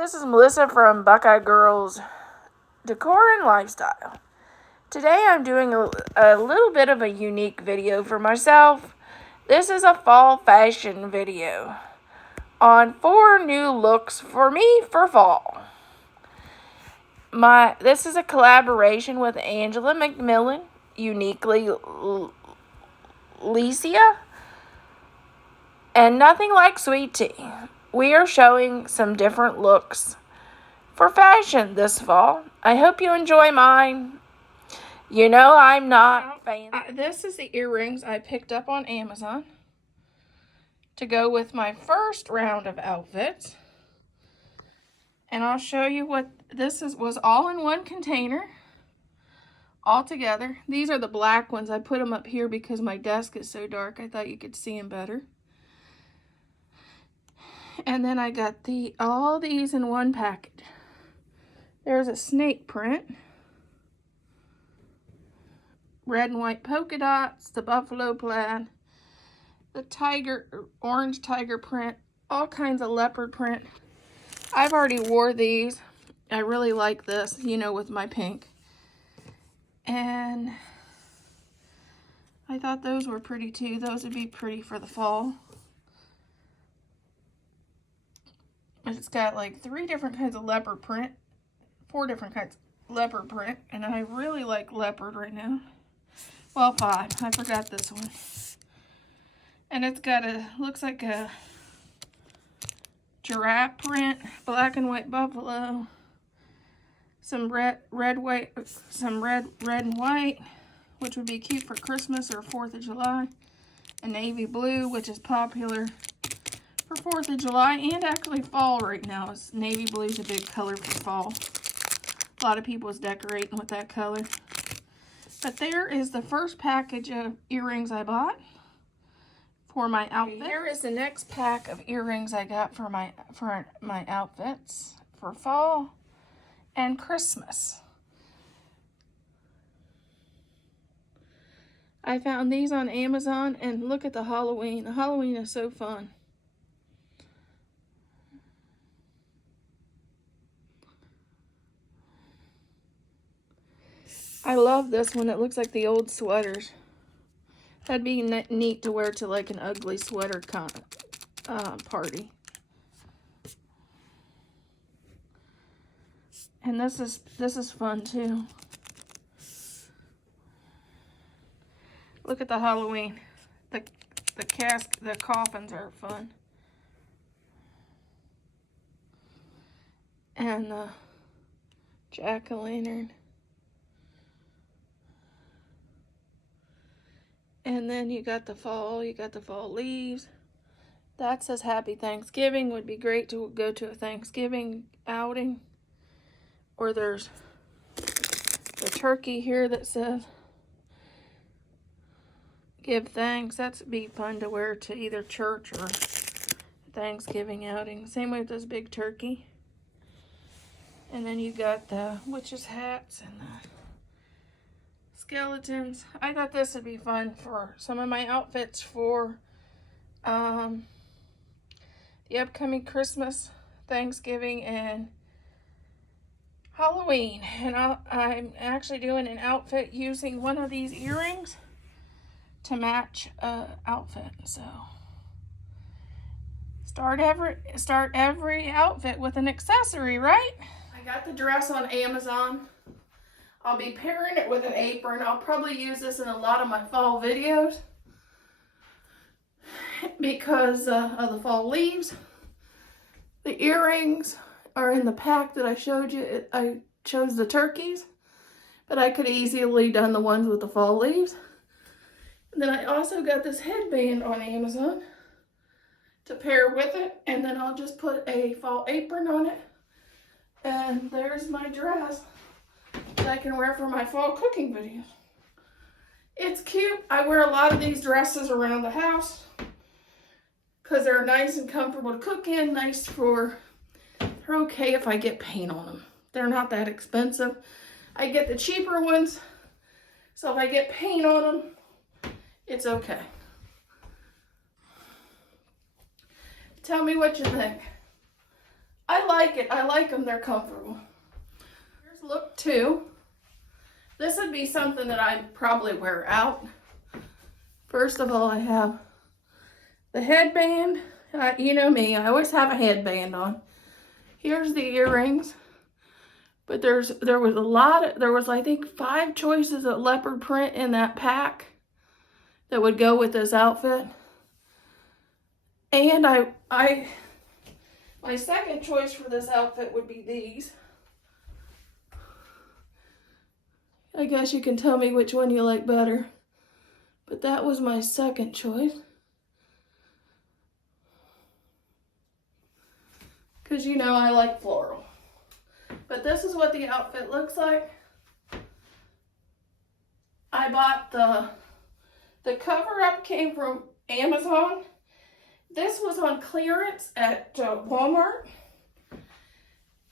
This is Melissa from Buckeye Girls Decor and Lifestyle. Today I'm doing a little bit of a unique video for myself. This is a fall fashion video on 4 new looks for me for fall. This is a collaboration with Angela McMillan, uniquely Licia, and Nothing Like Sweet Tea. We are showing some different looks for fashion this fall. I hope you enjoy mine. You know I'm not fancy. This is the earrings I picked up on Amazon to go with my first round of outfits. And I'll show you what this was all in one container, all together. These are the black ones. I put them up here because my desk is so dark. I thought you could see them better. And then I got all these in one package. There's a snake print, red and white polka dots, the buffalo plaid, the orange tiger print, all kinds of leopard print. I've already wore these. I really like this, with my pink. And I thought those were pretty too. Those would be pretty for the fall. It's got like 3 different kinds of leopard print, 4 different kinds of leopard print, and I really like leopard right now. Well, 5. I forgot this one. And it's got looks like a giraffe print, black and white buffalo, some red and white, which would be cute for Christmas or 4th of July, a navy blue, which is popular for 4th of July and actually fall right now. Navy blue is a big color for fall. A lot of people is decorating with that color. But there is the first package of earrings I bought for my outfit. Here is the next pack of earrings I got for my outfits for fall and Christmas. I found these on Amazon, and look at the Halloween. The Halloween is so fun. I love this one. It looks like the old sweaters. That'd be neat to wear to like an ugly sweater party. And this is fun too. Look at the Halloween. The coffins are fun. And the jack-o'-lantern. And then you got the fall leaves. That says Happy Thanksgiving. Would be great to go to a Thanksgiving outing. Or there's the turkey here that says Give Thanks. That'd be fun to wear to either church or Thanksgiving outing. Same way with this big turkey. And then you got the witches' hats and the skeletons. I thought this would be fun for some of my outfits for the upcoming Christmas, Thanksgiving, and Halloween. And I'm actually doing an outfit using one of these earrings to match outfit. So start every outfit with an accessory, right? I got the dress on Amazon. I'll be pairing it with an apron. I'll probably use this in a lot of my fall videos because of the fall leaves. The earrings are in the pack that I showed you. I chose the turkeys, but I could easily done the ones with the fall leaves. And then I also got this headband on Amazon to pair with it, and then I'll just put a fall apron on it. And there's my dress that I can wear for my fall cooking videos. It's cute. I wear a lot of these dresses around the house because they're nice and comfortable to cook in. They're okay if I get paint on them. They're not that expensive. I get the cheaper ones, so if I get paint on them, it's okay. Tell me what you think. I like it. I like them. They're comfortable. Here's look 2. This would be something that I'd probably wear out. First of all, I have the headband. You know me, I always have a headband on. Here's the earrings. But there was I think 5 choices of leopard print in that pack that would go with this outfit. And my second choice for this outfit would be these. I guess you can tell me which one you like better. But that was my second choice. Because you know I like floral. But this is what the outfit looks like. I bought the cover up came from Amazon. This was on clearance at Walmart.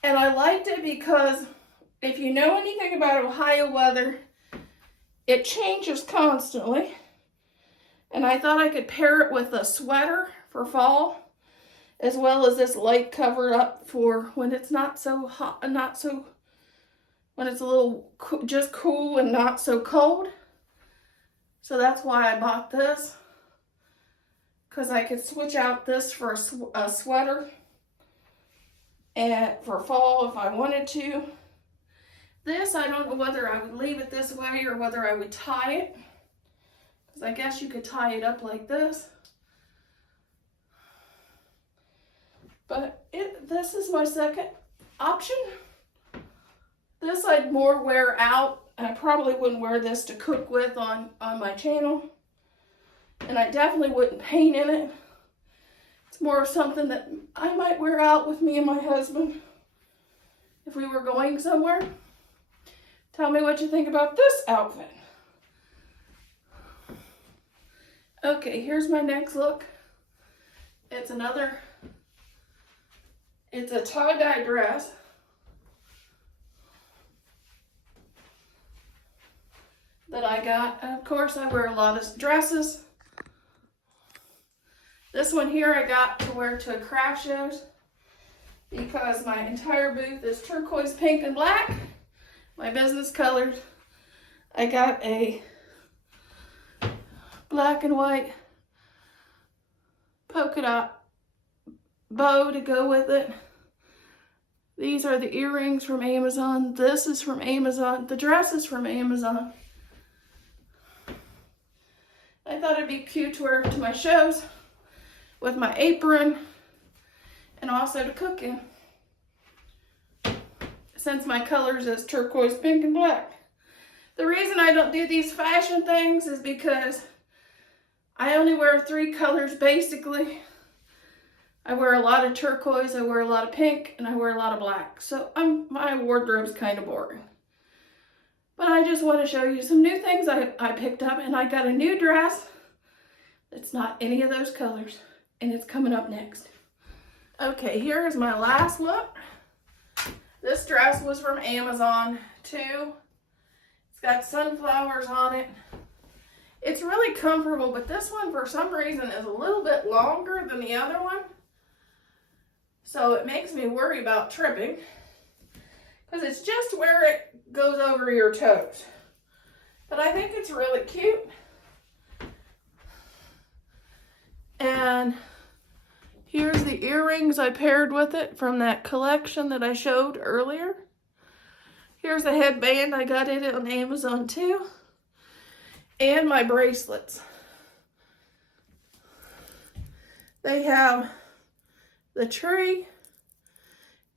And I liked it because if you know anything about Ohio weather, it changes constantly. And I thought I could pair it with a sweater for fall, as well as this light cover up for when it's not so hot, when it's a little just cool and not so cold. So that's why I bought this, because I could switch out this for a sweater and for fall if I wanted to. This, I don't know whether I would leave it this way or whether I would tie it, because I guess you could tie it up like this. But this is my second option. This I'd more wear out, and I probably wouldn't wear this to cook with on my channel. And I definitely wouldn't paint in it. It's more of something that I might wear out with me and my husband if we were going somewhere. Tell me what you think about this outfit. Okay, here's my next look. It's a tie-dye dress. That I got. And of course, I wear a lot of dresses. This one here I got to wear to craft shows because my entire booth is turquoise, pink, and black. My business colors. I got a black and white polka dot bow to go with it. These are the earrings from Amazon. This is from Amazon. The dress is from Amazon. I thought it'd be cute to wear to my shows with my apron and also to cook in, since my colors is turquoise, pink, and black. The reason I don't do these fashion things is because I only wear 3 colors basically. I wear a lot of turquoise, I wear a lot of pink, and I wear a lot of black. So my wardrobe's kind of boring. But I just want to show you some new things I picked up, and I got a new dress that's not any of those colors, and it's coming up next. Okay, here is my last look. This dress was from Amazon too. It's got sunflowers on it. It's really comfortable, but this one for some reason is a little bit longer than the other one. So it makes me worry about tripping, because it's just where it goes over your toes. But I think it's really cute. And here's the earrings I paired with it from that collection that I showed earlier. Here's the headband. I got it on Amazon too. And my bracelets. They have the tree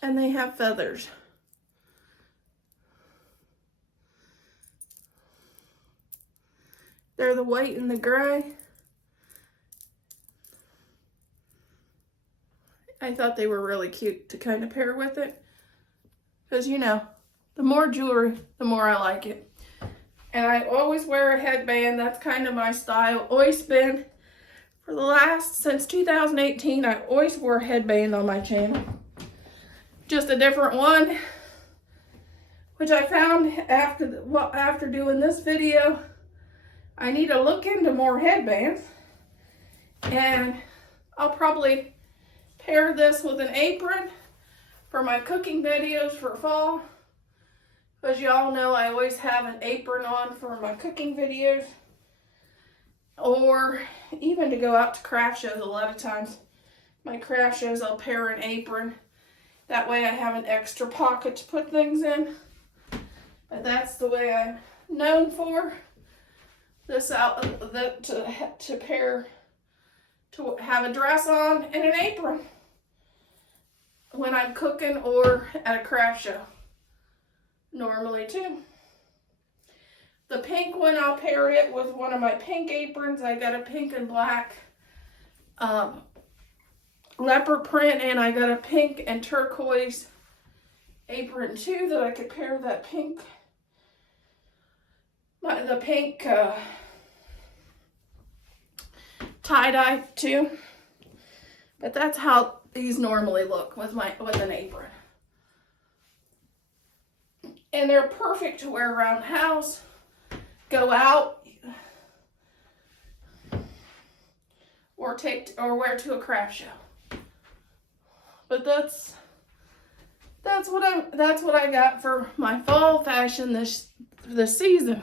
and they have feathers. They're the white and the gray. I thought they were really cute to kind of pair with it. Because, you know, the more jewelry, the more I like it. And I always wear a headband. That's kind of my style. Always been. For the since 2018, I always wore a headband on my channel. Just a different one. Which I found after doing this video, I need to look into more headbands. And I'll probably pair this with an apron for my cooking videos for fall. As y'all know, I always have an apron on for my cooking videos. Or even to go out to craft shows a lot of times. My craft shows, I'll pair an apron. That way I have an extra pocket to put things in. But that's the way I'm known for. This to pair, to have a dress on and an apron when I'm cooking or at a craft show. Normally too. The pink one, I'll pair it with one of my pink aprons. I got a pink and black leopard print, and I got a pink and turquoise apron too that I could pair that pink, the pink tie-dye too. But that's how these normally look with an apron. And they're perfect to wear around the house, go out, or wear to a craft show. But that's what I got for my fall fashion this season.